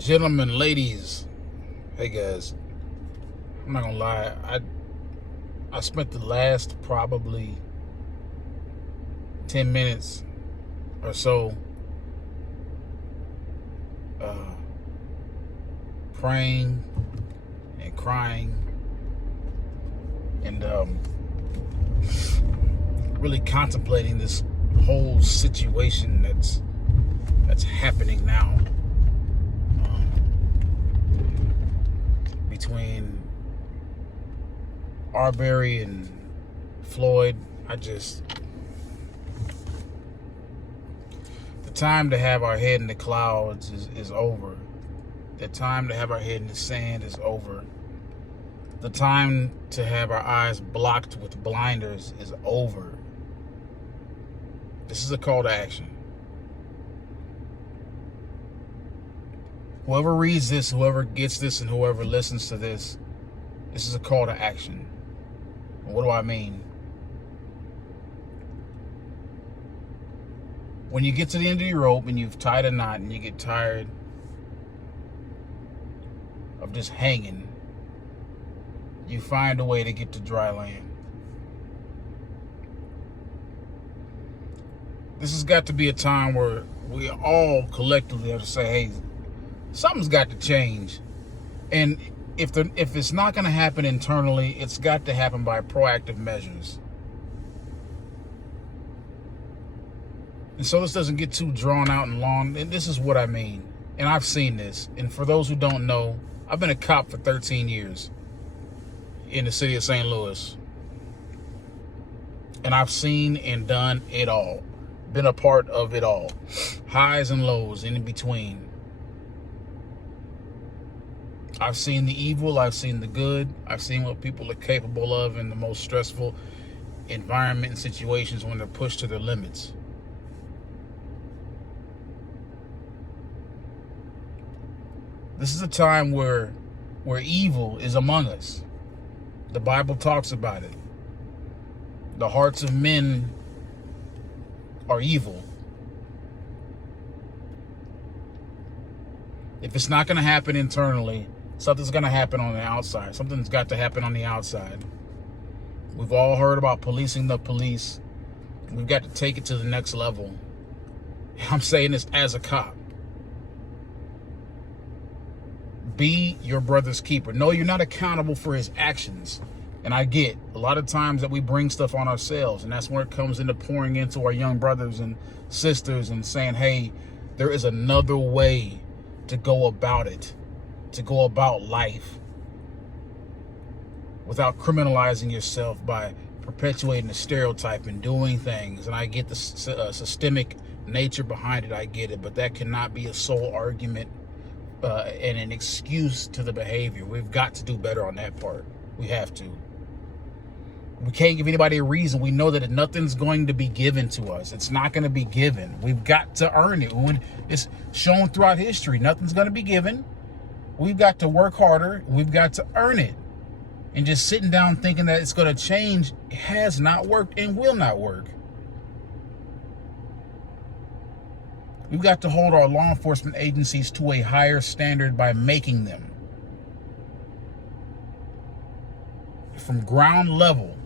Gentlemen, ladies, hey guys, I'm not gonna lie, I spent the last probably 10 minutes or so praying and crying and really contemplating this whole situation that's happening now between Arbery and Floyd. The time to have our head in the clouds is over. The time to have our head in the sand is over. The time to have our eyes blocked with blinders is over. This is a call to action. Whoever reads this, whoever gets this, and whoever listens to this, this is a call to action. What do I mean? When you get to the end of your rope and you've tied a knot and you get tired of just hanging, you find a way to get to dry land. This has got to be a time where we all collectively have to say, hey, something's got to change. And if it's not going to happen internally, it's got to happen by proactive measures. And so this doesn't get too drawn out and long. And this is what I mean. And I've seen this. And for those who don't know, I've been a cop for 13 years in the city of St. Louis. And I've seen and done it all. Been a part of it all. Highs and lows, in between. I've seen the evil, I've seen the good, I've seen what people are capable of in the most stressful environment and situations when they're pushed to their limits. This is a time where evil is among us. The Bible talks about it. The hearts of men are evil. If it's not going to happen internally, something's going to happen on the outside. Something's got to happen on the outside. We've all heard about policing the police. We've got to take it to the next level. I'm saying this as a cop. Be your brother's keeper. No, you're not accountable for his actions. And I get a lot of times that we bring stuff on ourselves, and that's where it comes into pouring into our young brothers and sisters and saying, hey, there is another way to go about it, to go about life without criminalizing yourself by perpetuating the stereotype and doing things. And I get the systemic nature behind it, I get it, but that cannot be a sole argument and an excuse to the behavior. We've got to do better on that part. We have to. We can't give anybody a reason. We know that nothing's going to be given to us. It's not going to be given. We've got to earn it. When it's shown throughout history, nothing's going to be given. We've got to work harder. We've got to earn it. And just sitting down thinking that it's going to change has not worked and will not work. We've got to hold our law enforcement agencies to a higher standard by making them from ground level,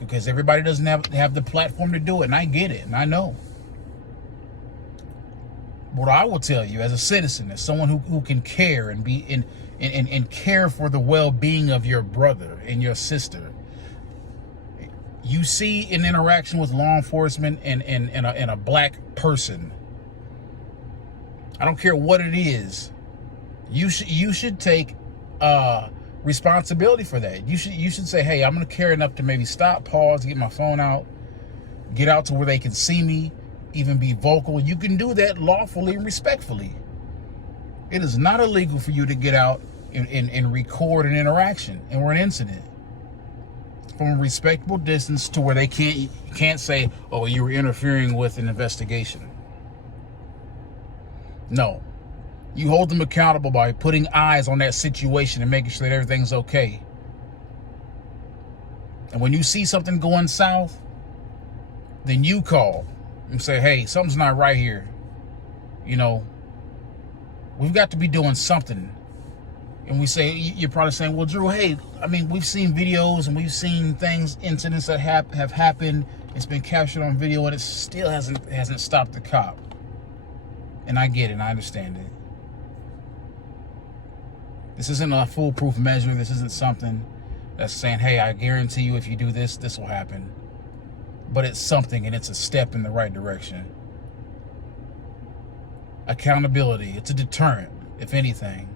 because everybody doesn't have the platform to do it, and I get it, and I know. What I will tell you as a citizen, as someone who can care and be and care for the well-being of your brother and your sister, you see an interaction with law enforcement and a black person, I don't care what it is, you should take responsibility for that. You should say, hey, I'm going to care enough to maybe stop, pause, get my phone out, get out to where they can see me, even be vocal. You can do that lawfully and respectfully. It is not illegal for you to get out and record an interaction or an incident from a respectable distance to where they can't say, oh, you were interfering with an investigation. No. You hold them accountable by putting eyes on that situation and making sure that everything's okay. And when you see something going south, then you call and say, hey, something's not right here. You know, We've got to be doing something. And we say, you're probably saying, well, Drew, hey, I mean, we've seen videos and we've seen things, incidents that have happened. It's been captured on video, and it still hasn't stopped the cop. And I get it, and I understand it. This isn't a foolproof measure. This isn't something that's saying, hey, I guarantee you if you do this, this will happen. But it's something, and it's a step in the right direction. Accountability, it's a deterrent, if anything.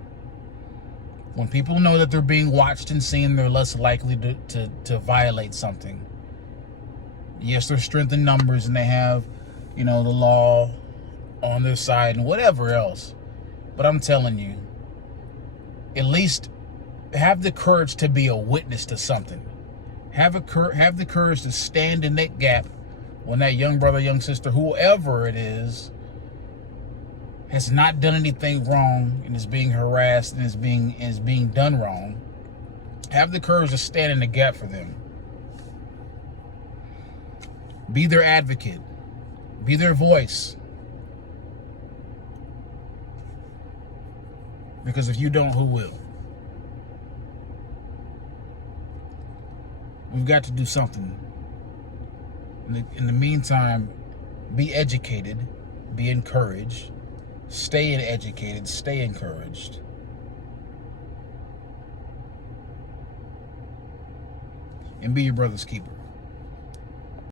When people know that they're being watched and seen, they're less likely to violate something. Yes, there's strength in numbers, and they have, the law on their side and whatever else. But I'm telling you, at least have the courage to be a witness to something. Have the courage to stand in that gap when that young brother, young sister, whoever it is, has not done anything wrong and is being harassed and is being done wrong. Have the courage to stand in the gap for them. Be their advocate. Be their voice. Because if you don't, who will? We've got to do something. In the meantime, be educated, be encouraged, stay educated, stay encouraged. And be your brother's keeper.